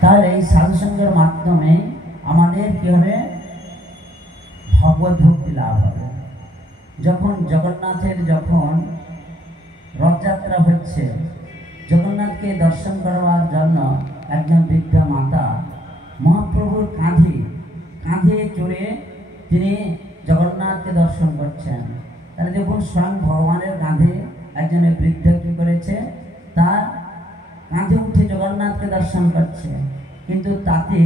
তাহলে এই সাধুসঙ্গের মাধ্যমে আমাদের কি হবে? ভগবত ভক্তি লাভ হবে। যখন জগন্নাথের যখন রথযাত্রা হচ্ছে, জগন্নাথকে দর্শন করার জন্য একজন বৃদ্ধা মাতা মহাপ্রভুর কাঁধে চড়ে তিনি জগন্নাথকে দর্শন করছেন। তাহলে দেখুন, স্বয়ং ভগবানের কাঁধে একজনের বৃদ্ধ কি করেছে? তার কাঁধে উঠে জগন্নাথকে দর্শন করছে। কিন্তু তাতে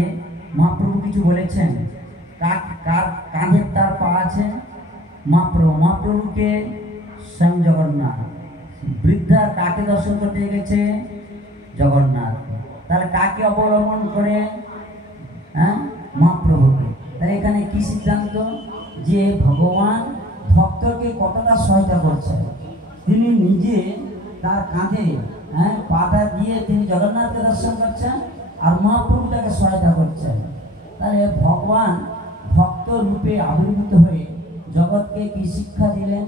মহাপ্রভু কিছু বলেছেন? কার কাঁধে তার পা আছে? মহাপ্রভুকে স্বয়ং জগন্নাথ। বৃদ্ধা কাকে দর্শন করতে গেছে? জগন্নাথ। তাহলে কাকে অবলম্বন করে? মহাপ্রভুকে। তাহলে এখানে কি সিদ্ধান্ত? যে ভগবান ভক্তকে কতটা সহায়তা করছে। তিনি নিজে তার কাঁধে পাটা দিয়ে তিনি জগন্নাথকে দর্শন করছেন, আর মহাপ্রভু তাকে সহায়তা করছেন। তাহলে ভগবান ভক্ত রূপে আবির্ভূত হয়ে জগৎকে কি শিক্ষা দিলেন?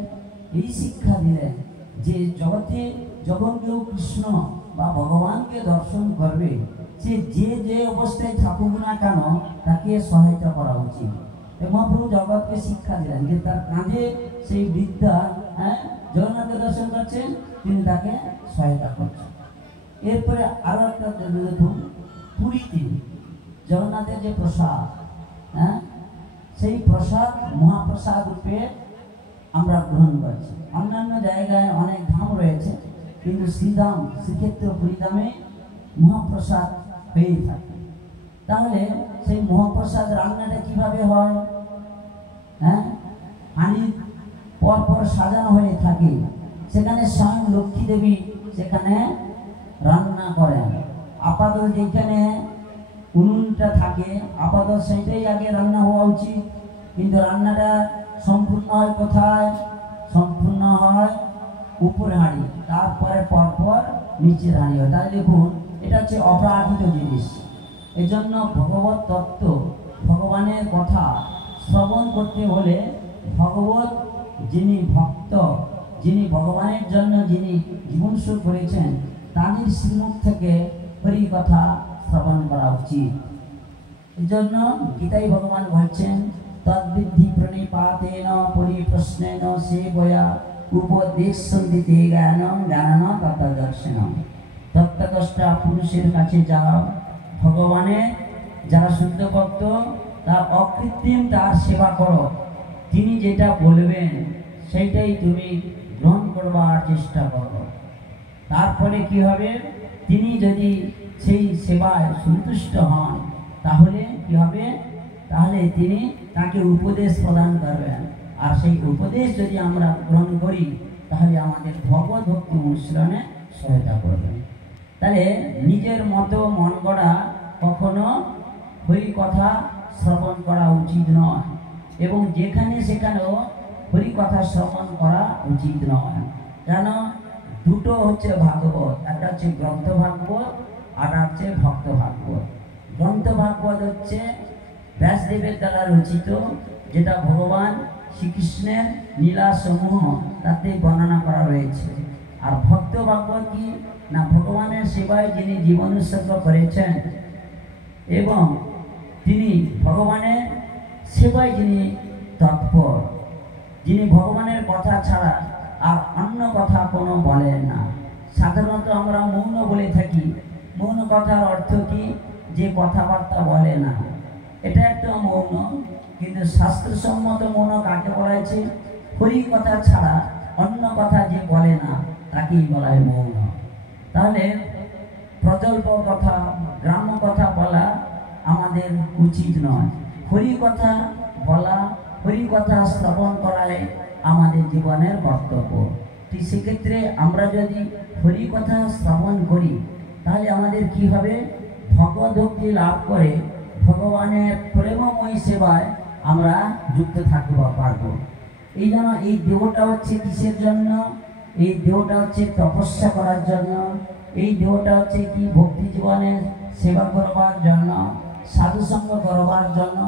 এই শিক্ষা দিলেন যে জগতে যখন কেউ কৃষ্ণ বা ভগবানকে দর্শন করবে, সে যে অবস্থায় থাকুক না কেন তাকে সহায়তা করা উচিত। মহাপ্রভু জগৎকে শিক্ষা দিলেন যে তার কাঁধে সেই বৃদ্ধা জগন্নাথকে দর্শন করছেন, তিনি তাকে সহায়তা করছেন। এরপরে আরো একটা দেখুন, পুরীতে জগন্নাথের যে প্রসাদ, সেই প্রসাদ মহাপ্রসাদ রূপে আমরা গ্রহণ করছি। অন্যান্য জায়গায় অনেক ধাম রয়েছে, কিন্তু শ্রীধাম, শ্রীক্ষেত্র পুরীধামে মহাপ্রসাদ হয়েই থাকে। তাহলে সেই মহাপ্রসাদ রান্নাটা কিভাবে হয়? হাঁড়ি পরপর সাজানো হয়ে থাকে, সেখানে স্বয়ং লক্ষ্মী দেবী সেখানে রান্না করেন। আপাতত যেখানে উনুনটা থাকে, আপাতত সেইটাই আগে রান্না হওয়া উচিত, কিন্তু রান্নাটা সম্পূর্ণ হয় কোথায়? সম্পূর্ণ হয় উপরে হাঁড়ি, তারপরে পরপর নিচের হাঁড়ি হয়। তাহলে দেখুন, এটা হচ্ছে অপ্রাকৃত জিনিস। এই জন্য ভগবত তত্ত্ব, ভগবানের কথা শ্রবণ করতে হলে ভগবত যিনি ভক্ত, যিনি ভগবানের জন্য যিনি জীবন শুরু করেছেন, তাদের শ্রীমুখ থেকে হরি কথা শ্রবণ করা উচিত। এই জন্য গীতায় ভগবান বলছেন, তদ্বিদ্ধি প্রণিপাতেন পরিপ্রশ্নেন সেবয়া উপদেশন্তি তে জ্ঞানম জ্ঞানান তত্ত্বদর্শনম। তত্ত্বদ্রষ্টা পুরুষের কাছে যাও, ভগবানের যারা শুদ্ধ ভক্ত তার অকৃত্রিম তার সেবা করো, তিনি যেটা বলবেন সেইটাই তুমি গ্রহণ করবার চেষ্টা করো। তারপরে কি হবে? তিনি যদি সেই সেবায় সন্তুষ্ট হন, তাহলে কি হবে? তাহলে তিনি তাকে উপদেশ প্রদান করবেন, আর সেই উপদেশ যদি আমরা গ্রহণ করি তাহলে আমাদের ভগবত ভক্তি অনুশীলনে সহায়তা করবেন। তাহলে নিজের মতো মন গড়া কখনো হরি কথা শ্রবণ করা উচিত নয়, এবং যেখানে সেখানেও হরি কথা শ্রবণ করা উচিত নয়। কেন? দুটো হচ্ছে ভাগবত, একটা হচ্ছে গ্রন্থ ভাগবত, আর হচ্ছে ভক্ত ভাগবত। গ্রন্থ ভাগবত হচ্ছে ব্যাসদেবের দ্বারা রচিত, যেটা ভগবান শ্রীকৃষ্ণের লীলা সমূহ তাতে বর্ণনা করা রয়েছে। আর ভক্ত ভাগবত কি না, ভগবানের সেবায় যিনি জীবন উৎসর্গ করেছেন এবং তিনি ভগবানের সেবায় যিনি তৎপর, যিনি ভগবানের কথা ছাড়া আর অন্য কথা কোনো বলেন না। সাধারণত আমরা মৌন বলে থাকি। মৌন কথার অর্থ কি? যে কথাবার্তা বলে না, এটা একটা মৌন। কিন্তু শাস্ত্রসম্মত মৌন কাকে বলা হয়েছে? হরি কথা ছাড়া অন্য কথা যে বলে না তাকেই বলা হয় মৌন। তাহলে প্রজল্প কথা, গ্রাম্য কথা বলা আমাদের উচিত নয়। হরি কথা বলা, হরি কথা শ্রবণ করাই আমাদের জীবনের কর্তব্য। ঠিক সেক্ষেত্রে আমরা যদি হরি কথা শ্রবণ করি তাহলে আমাদের কি হবে? ভগবত ভক্তি লাভ করে ভগবানের প্রেমময় সেবায় আমরা যুক্ত থাকতে পারবো। এই জন্য এই দেহটা হচ্ছে কিসের জন্য? এই দেহটা হচ্ছে তপস্যা করার জন্য। এই দেহটা হচ্ছে কি? ভক্তি জীবনের সেবা করবার জন্য, সাধুসঙ্গ করবার জন্য।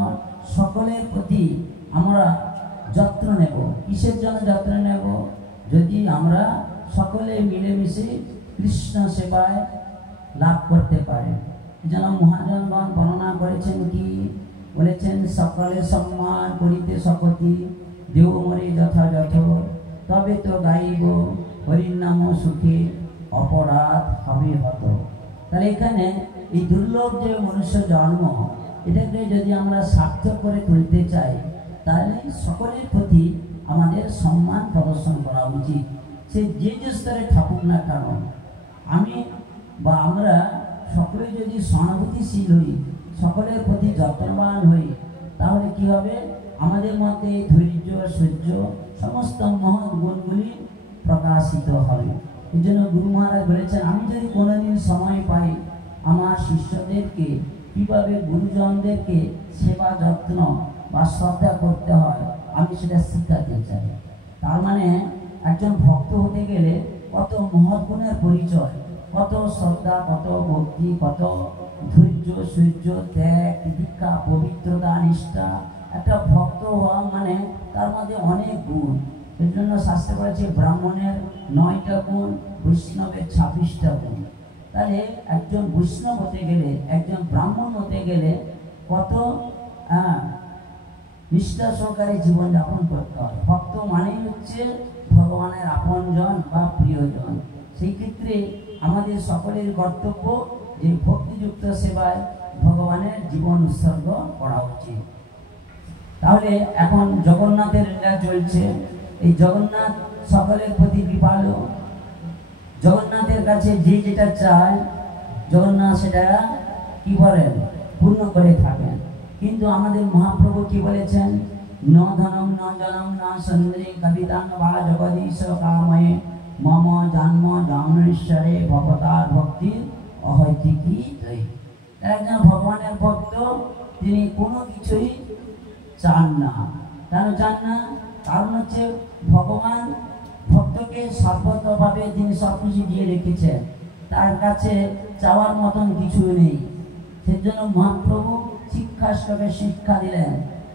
সকলের প্রতি আমরা যত্ন নেব। কিসের জন্য যত্ন নেব? যদি আমরা সকলে মিলেমিশে কৃষ্ণ সেবায় লাভ করতে পারি। যেন মহাজনগণ বর্ণনা করেছেন কি বলেছেন, সকলে সম্মান করিতে শপথি দেও মরে যথাযথ, তবে তো গাইব হরির নাম সুখে অপরাধ হবে হত। তাহলে এখানে এই দুর্লভ যে মনুষ্য জন্ম, এটাকে যদি আমরা সার্থক করে তুলতে চাই, তাহলে সকলের প্রতি আমাদের সম্মান প্রদর্শন করা উচিত। সে যে যে স্তরে থাকুক না কেন, আমি বা আমরা সকলে যদি সহানুভূতিশীল হই, সকলের প্রতি যত্নবান হই, তাহলে কি হবে, আমাদের মধ্যে ধৈর্য, সহ্য সমস্ত মহৎ গুণগুলি প্রকাশিত হবে। এই জন্য গুরু মহারাজ বলেছেন, আমি যদি কোনোদিন সময় পাই আমার শিষ্যদেরকে কীভাবে গুরুজনদেরকে সেবা যত্ন বা শ্রদ্ধা করতে হয়, আমি সেটা শিখাতে চাই। তার মানে একজন ভক্ত হতে গেলে কত মহৎ গুণের পরিচয়, কত শ্রদ্ধা, কত ভক্তি, কত ধৈর্য, সূর্য, ত্যাগ, দীক্ষা, পবিত্রতা, নিষ্ঠা। একটা ভক্ত হওয়া মানে তার মধ্যে অনেক গুণ। এর জন্য শাস্ত্রে বলেছে ব্রাহ্মণের 9টা গুণ, বৈষ্ণবের 26টা গুণ। তাহলে একজন বৈষ্ণব হতে গেলে, একজন ব্রাহ্মণ হতে গেলে কত নিষ্ঠা সহকারে জীবনযাপন করতে হয়। ভক্ত মানেই হচ্ছে ভগবানের আপনজন বা প্রিয়জন। সেই ক্ষেত্রে আমাদের সকলের কর্তব্য যে ভক্তিযুক্ত সেবায় ভগবানের জীবন উৎসর্গ করা উচিত। তাহলে এখন জগন্নাথের লীলা চলছে। এই জগন্নাথ সকলের প্রতি কৃপালু। জগন্নাথের কাছে যে যেটা চায়, জগন্নাথ সেটা কি বলেন, পূর্ণ করে থাকেন। কিন্তু আমাদের মহাপ্রভু কি বলেছেন, ন ধনম ন জনম ন সন্দ্রে কবিতাং বা জগদীশ কাময়ে মম জন্ম জন্মেশ্বরে ভগবতার ভক্তির অহৈতিকী দই। একজন ভগবানের ভক্ত, তিনি কোনো কিছুই চান না। কেন চান না? কারণ হচ্ছে ভগবান ভক্তকে সর্বতভাবে তিনি সবকিছু দিয়ে রেখেছেন, তার কাছে চাওয়ার মতন কিছু নেই। সেজন্য মহাপ্রভু শিক্ষাষ্টকে শিক্ষা দিলেন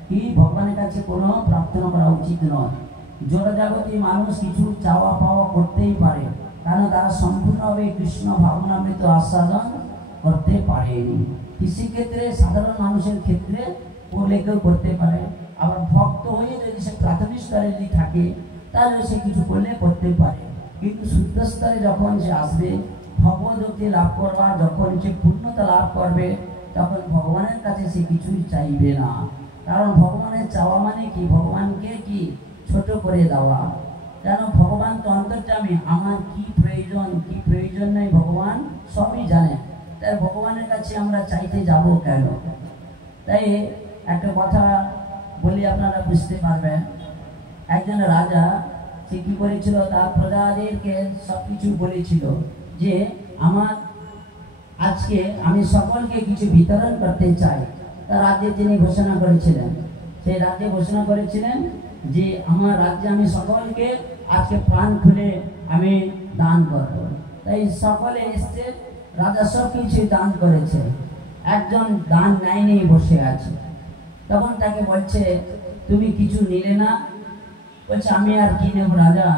কি ভগবানের কাছে কোনো প্রার্থনা করা উচিত নয়। জড়জাগতি মানুষ কিছু চাওয়া পাওয়া করতেই পারে, কারণ তারা সম্পূর্ণভাবে কৃষ্ণ ভাবনামৃত আস্বাদন করতে পারেনি। কৃষিক্ষেত্রে সাধারণ মানুষের ক্ষেত্রে করলে কেউ করতে পারে, আবার ভক্ত হয়ে যদি সে প্রাথমিক স্তরে যদি থাকে তাহলে সে কিছু করলে করতে পারে। কিন্তু শুদ্ধ স্তরে যখন সে আসবে, ভগবদ্ভক্তি লাভ করবার যখন সে পূর্ণতা লাভ করবে, তখন ভগবানের কাছে সে কিছুই চাইবে না। কারণ ভগবানের চাওয়া মানে কি, ভগবানকে কি ছোট করে দেওয়া। কেন? ভগবান তো অন্তর্যামী, আমার কি প্রয়োজন কি প্রয়োজন নেই ভগবান সবই জানে। তাই ভগবানের কাছে আমরা চাইতে যাব কেন? তাই একটা কথা বলি, আপনারা বুঝতে পারবেন। একজন রাজা সে কি করেছিল, তার প্রজাদেরকে সবকিছু বলেছিল যে আমার আজকে আমি সকলকে কিছু বিতরণ করতে চাই। তার রাজ্যে তিনি ঘোষণা করেছিলেন, সেই রাজ্যে ঘোষণা করেছিলেন যে আমার রাজ্যে আমি সকলকে আজকে প্রাণ খুলে আমি দান করব। তাই সকলে এসছে, রাজা সব কিছু দান করেছে, একজন দান নেয়নি, বসে আছে। তখন তাকে বলছে তুমি কিছু নিলে না? বলছে আমি আর কি নেব রাজা,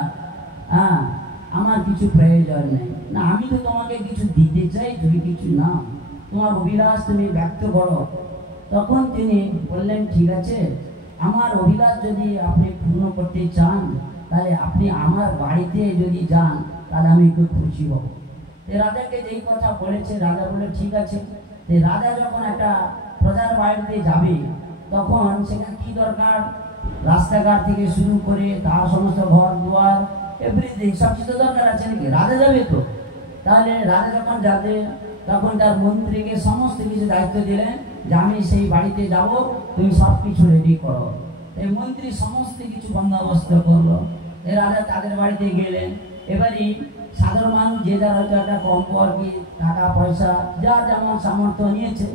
আমার কিছু প্রয়োজন নেই। না, আমি তো তোমাকে কিছু দিতে চাই, তুমি কিছু না, তোমার অভিলাষ তুমি ব্যক্ত করো। তখন তিনি বললেন ঠিক আছে, আমার অভিলাষ যদি আপনি পূর্ণ করতে চান, তাহলে আপনি আমার বাড়িতে যদি যান তাহলে আমি খুব খুশি হব। রাজাকে যেই কথা বলেছে, রাজা বলে ঠিক আছে। রাজা যখন একটা প্রজার বাড়িতে যাবে, তখন সেখানে কি দরকার, রাস্তাঘাট থেকে শুরু করে তার সমস্ত ঘর দুয়ার এভরিথিং সব কিছু দরকার আছে নাকি? রাজা যাবে তো। তাহলে রাজা যখন যাবে, তখন তার মন্ত্রীকে সমস্ত কিছু দায়িত্ব দিলেন যে আমি সেই বাড়িতে যাব, তুমি সব কিছু রেডি করো। এই মন্ত্রী সমস্ত কিছু বন্দোবস্ত করলো। এই রাজা তাদের বাড়িতে গেলেন। এবারই সাধারণ মানুষ যে যার হয়তো একটা কম্বল কি টাকা পয়সা যা যেমন সামর্থ্য নিয়েছে,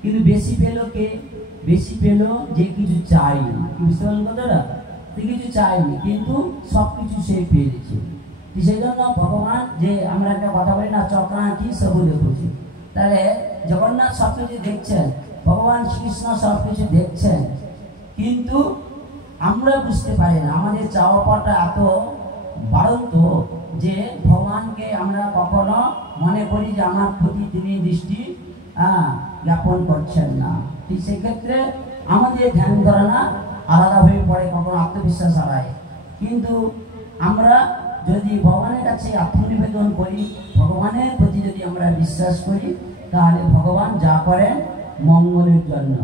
কিন্তু বেশি পেলো কে? বেশি পেলো যে কিছু চাইনি। বুঝতে পারলেন কথাটা? কিছু চাইনি, কিন্তু সব কিছু সে পেয়েছে। সেই জন্য ভগবান, যে আমরা একটা কথা বলি না, চক্রান্তি সবু দেখছি। তাহলে জগন্নাথ সব কিছু দেখছেন, ভগবান শ্রীকৃষ্ণ সব কিছু দেখছেন, কিন্তু আমরা বুঝতে পারি না। আমাদের চাওয়া পাওয়াটা এত বাড়ন্ত যে ভগবানকে আমরা কখনো মনে করি যে আমার প্রতি তিনি দৃষ্টি জ্ঞাপন করছেন না। ঠিক সেক্ষেত্রে আমাদের ধ্যান ধারণা আলাদা হয়ে পড়ে, কখনো আত্মবিশ্বাস হারায়। কিন্তু আমরা যদি ভগবানের কাছে আত্মনিবেদন করি, ভগবানের প্রতি যদি আমরা বিশ্বাস করি, তাহলে ভগবান যা করেন মঙ্গলের জন্য।